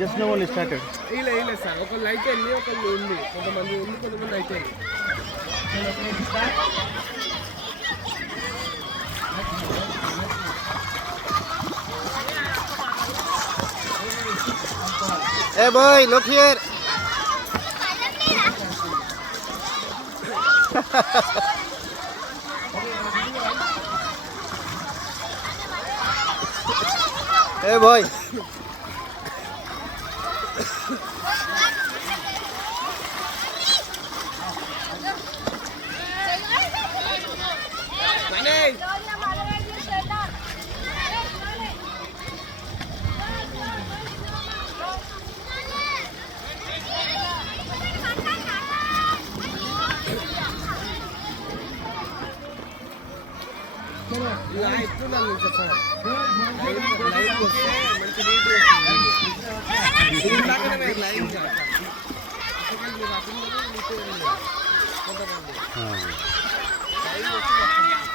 Just now only started. ఇలా sir ఒక light వెళ్ళి ఒకళ్ళు ఉంది, కొంతమంది ఉంది, కొంతమంది లైట్ వెళ్ళి. Hey boy, look here. Hey boy. ఇలా ఎత్తున్నాను చెప్పండి. లైవ్ వస్తే మంచి నీట్ లైవ్ కొంతమంది లైవ్ వచ్చి